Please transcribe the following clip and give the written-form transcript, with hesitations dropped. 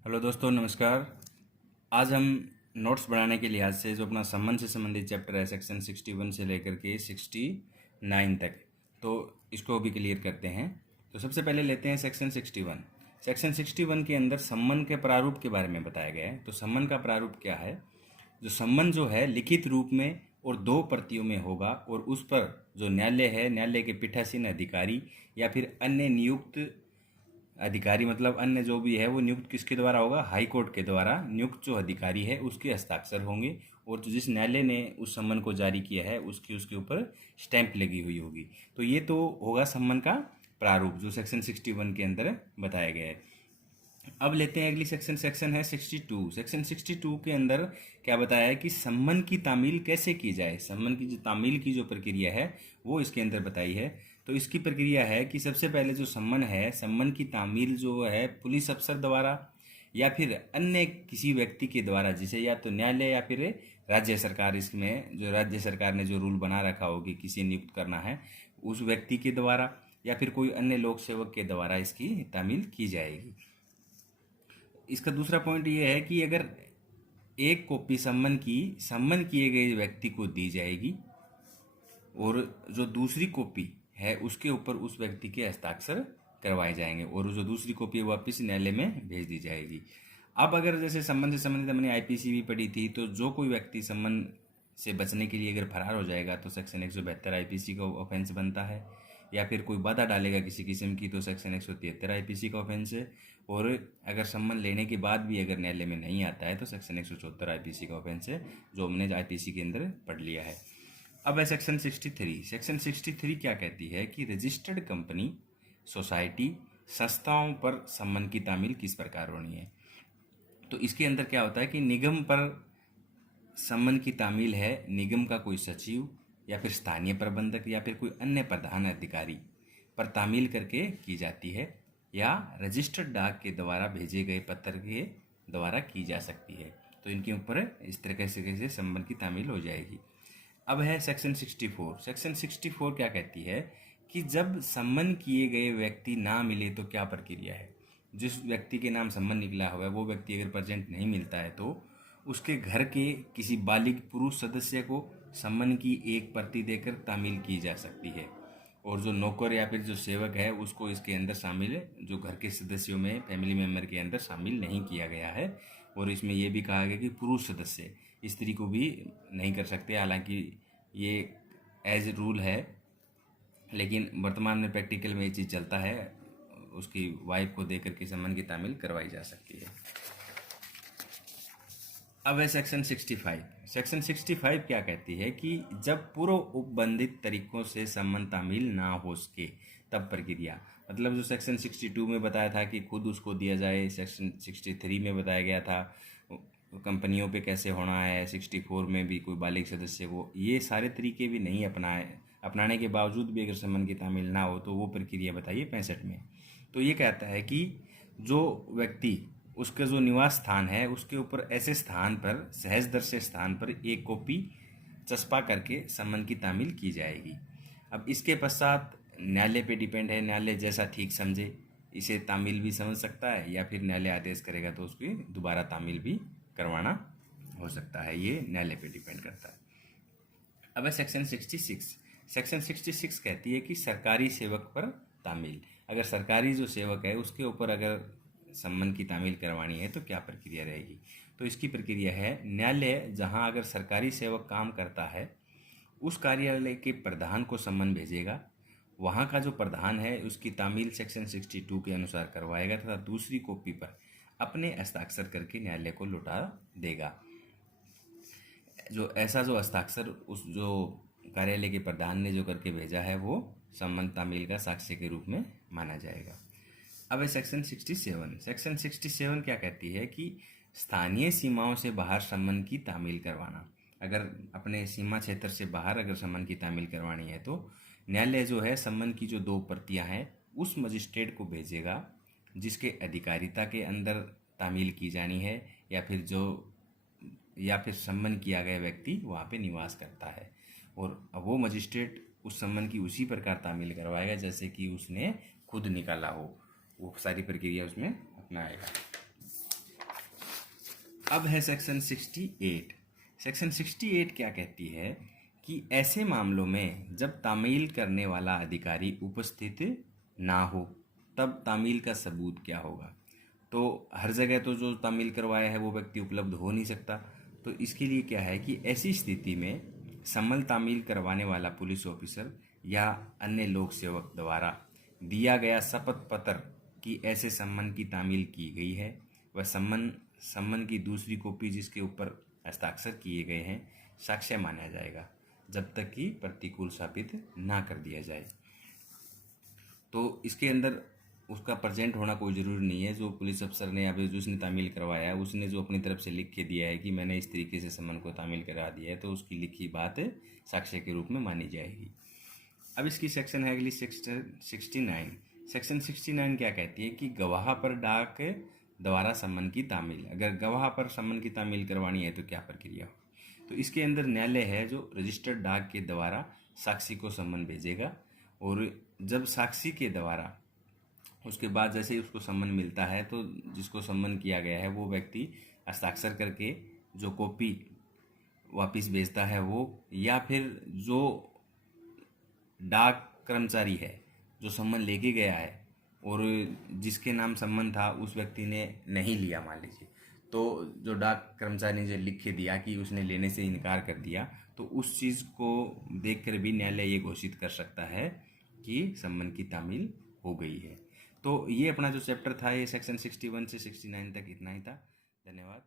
Hello दोस्तों, नमस्कार। आज हम नोट्स बनाने के लिहाज से जो अपना संबंध से संबंधित चैप्टर है सेक्शन 61 से लेकर के 69 तक, तो इसको भी क्लियर करते हैं। तो सबसे पहले लेते हैं सेक्शन 61। सेक्शन 61 के अंदर संबंध के प्रारूप के बारे में बताया गया है। तो संबंध का प्रारूप क्या है? जो संबंध जो है लिखित रूप में और दो प्रतियों में होगा और उस पर जो न्यायालय है, न्यायालय के पीठासीन अधिकारी या फिर अन्य नियुक्त अधिकारी, मतलब अन्य जो भी है वो नियुक्त किसके द्वारा होगा? हाई कोर्ट के द्वारा नियुक्त जो अधिकारी है उसके हस्ताक्षर होंगे और जो जिस न्यायालय ने उस सम्मन को जारी किया है उसकी उसके ऊपर स्टैंप लगी हुई होगी। तो ये तो होगा सम्मन का प्रारूप जो सेक्शन 61 के अंदर बताया गया है। अब लेते हैं अगली सेक्शन है 62। सेक्शन 62 के अंदर क्या बताया है कि सम्मन की तामील कैसे की जाए। सम्मन की जो तामील की जो प्रक्रिया है वो इसके अंदर बताई है। तो इसकी प्रक्रिया है कि सबसे पहले जो सम्मन है, सम्मन की तामील जो है पुलिस अफसर द्वारा या फिर अन्य किसी व्यक्ति के द्वारा, जिसे या तो न्यायालय या फिर राज्य सरकार, इसमें जो राज्य सरकार ने जो रूल बना रखा हो कि किसी नियुक्त करना है उस व्यक्ति के द्वारा या फिर कोई अन्य लोक सेवक के द्वारा इसकी तामील की जाएगी। इसका दूसरा पॉइंट ये है कि अगर एक कॉपी सम्मन किए गए व्यक्ति को दी जाएगी और जो दूसरी कॉपी है उसके ऊपर उस व्यक्ति के हस्ताक्षर करवाए जाएंगे और जो दूसरी कॉपी वापस न्यायालय में भेज दी जाएगी। अब अगर जैसे सम्मन से संबंधित हमने आईपीसी भी पढ़ी थी, तो जो कोई व्यक्ति सम्मन से बचने के लिए अगर फरार हो जाएगा तो सेक्शन 172 आईपीसी का ऑफेंस बनता है, या फिर कोई बाधा डालेगा किसी किस्म की तो सेक्शन 173 आईपीसी का ऑफेंस है, और अगर सम्मन लेने के बाद भी अगर न्यायालय में नहीं आता है तो सेक्शन 174 आईपीसी का ऑफेंस है, जो हमने आईपीसी के अंदर पढ़ लिया है। अब है सेक्शन 63। सेक्शन 63 क्या कहती है कि रजिस्टर्ड कंपनी, सोसाइटी, संस्थाओं पर सम्मन की तामील किस प्रकार होनी है। तो इसके अंदर क्या होता है कि निगम पर सम्मन की तामील है निगम का कोई सचिव या फिर स्थानीय प्रबंधक या फिर कोई अन्य प्रधान अधिकारी पर तामील करके की जाती है, या रजिस्टर्ड डाक के द्वारा भेजे गए पत्र के द्वारा की जा सकती है। तो इनके ऊपर इस तरह से सम्मन की तामील हो जाएगी। अब है सेक्शन 64। सेक्शन 64 क्या कहती है कि जब सम्मन किए गए व्यक्ति ना मिले तो क्या प्रक्रिया है। जिस व्यक्ति के नाम सम्मन निकला हुआ है वो व्यक्ति अगर प्रेजेंट नहीं मिलता है तो उसके घर के किसी बालिग पुरुष सदस्य को सम्मन की एक प्रति देकर तामील की जा सकती है, और जो नौकर या फिर जो सेवक है उसको इसके अंदर शामिल, जो घर के सदस्यों में फैमिली मेम्बर के अंदर शामिल नहीं किया गया है। और इसमें यह भी कहा गया कि पुरुष सदस्य स्त्री को भी नहीं कर सकते, हालांकि ये एज रूल है, लेकिन वर्तमान में प्रैक्टिकल में ये चीज़ चलता है, उसकी वाइफ को देकर के सम्मन की तामील करवाई जा सकती है। अब है सेक्शन 65। सेक्शन 65 क्या कहती है कि जब पूर्व उपबंधित तरीकों से सम्मन तामील ना हो सके तब प्रक्रिया, मतलब जो सेक्शन 62 में बताया था कि खुद उसको दिया जाए, सेक्शन 63 में बताया गया था कंपनियों पे कैसे होना है, 64 में भी कोई बालिग सदस्य को, ये सारे तरीके भी नहीं अपनाने के बावजूद भी अगर सम्मन की तामील ना हो तो वो प्रक्रिया बताइए 65 में। तो ये कहता है कि जो व्यक्ति उसका जो निवास स्थान है उसके ऊपर ऐसे स्थान पर, सहज दर्शनीय स्थान पर एक कॉपी चस्पा करके सम्मन की तामील की जाएगी। अब इसके पश्चात न्यायालय पे डिपेंड है, न्यायालय जैसा ठीक समझे इसे तामील भी समझ सकता है, या फिर न्यायालय आदेश करेगा तो उसकी दोबारा तामील भी करवाना हो सकता है। ये न्यायालय पे डिपेंड करता है। अब है सेक्शन 66। सेक्शन 66 कहती है कि सरकारी सेवक पर तामील, अगर सरकारी जो सेवक है उसके ऊपर अगर सम्मन की तामील करवानी है तो क्या प्रक्रिया रहेगी। तो इसकी प्रक्रिया है, न्यायालय जहां अगर सरकारी सेवक काम करता है उस कार्यालय के प्रधान को सम्मन भेजेगा, वहां का जो प्रधान है उसकी तामील सेक्शन 62 के अनुसार करवाएगा तथा दूसरी कॉपी पर अपने हस्ताक्षर करके न्यायालय को लौटा देगा। जो हस्ताक्षर उस जो कार्यालय के प्रधान ने जो करके भेजा है वो सम्मन तामील का साक्ष्य के रूप में माना जाएगा। अब है सेक्शन 67। सेक्शन 67 क्या कहती है कि स्थानीय सीमाओं से बाहर सम्मन की तामील करवाना, अगर अपने सीमा क्षेत्र से बाहर अगर सम्मन की तामील करवानी है तो न्यायालय जो है सम्मन की जो दो प्रतियां हैं उस मजिस्ट्रेट को भेजेगा जिसके अधिकारिता के अंदर तामील की जानी है, या फिर सम्मन किया गया व्यक्ति वहाँ पे निवास करता है, और वो मजिस्ट्रेट उस सम्मन की उसी प्रकार तामील करवाएगा जैसे कि उसने खुद निकाला हो, वो सारी प्रक्रिया उसमें अपनाएगा। अब है सेक्शन 68। सेक्शन 68 क्या कहती है कि ऐसे मामलों में जब तामील करने वाला अधिकारी उपस्थित ना हो तब तामील का सबूत क्या होगा। तो हर जगह तो जो तामील करवाया है वो व्यक्ति उपलब्ध हो नहीं सकता, तो इसके लिए क्या है कि ऐसी स्थिति में सम्मन तामील करवाने वाला पुलिस ऑफिसर या अन्य लोक सेवक द्वारा दिया गया शपथ पत्र की ऐसे सम्मन की तामील की गई है, वह सम्मन की दूसरी कॉपी जिसके ऊपर हस्ताक्षर किए गए हैं साक्ष्य माना जाएगा जब तक कि प्रतिकूल साबित ना कर दिया जाए। तो इसके अंदर उसका प्रेजेंट होना कोई ज़रूरी नहीं है। जो पुलिस अफसर ने या फिर जिसने तामील करवाया है उसने जो अपनी तरफ से लिख के दिया है कि मैंने इस तरीके से सम्मन को तामील करा दिया है, तो उसकी लिखी बात साक्ष्य के रूप में मानी जाएगी। अब इसकी सेक्शन है अगली 69। सेक्शन 69 क्या कहती है कि गवाह पर डाक द्वारा सम्मन की तामील। अगर गवाह पर सम्मन की तामील करवानी है तो क्या प्रक्रिया हो। तो इसके अंदर न्यायालय है जो रजिस्टर्ड डाक के द्वारा साक्षी को सम्मन भेजेगा, और जब साक्षी के द्वारा उसके बाद जैसे ही उसको सम्मन मिलता है तो जिसको सम्मन किया गया है वो व्यक्ति हस्ताक्षर करके जो कॉपी वापस भेजता है वो, या फिर जो डाक कर्मचारी है जो सम्मन लेके गया है और जिसके नाम सम्मन था उस व्यक्ति ने नहीं लिया मान लीजिए, तो जो डाक कर्मचारी ने जो लिख के दिया कि उसने लेने से इनकार कर दिया, तो उस चीज़ को देखकर भी न्यायालय ये घोषित कर सकता है कि सम्मन की तामील हो गई है। तो ये अपना जो चैप्टर था ये सेक्शन 61 से 69 तक इतना ही था। धन्यवाद।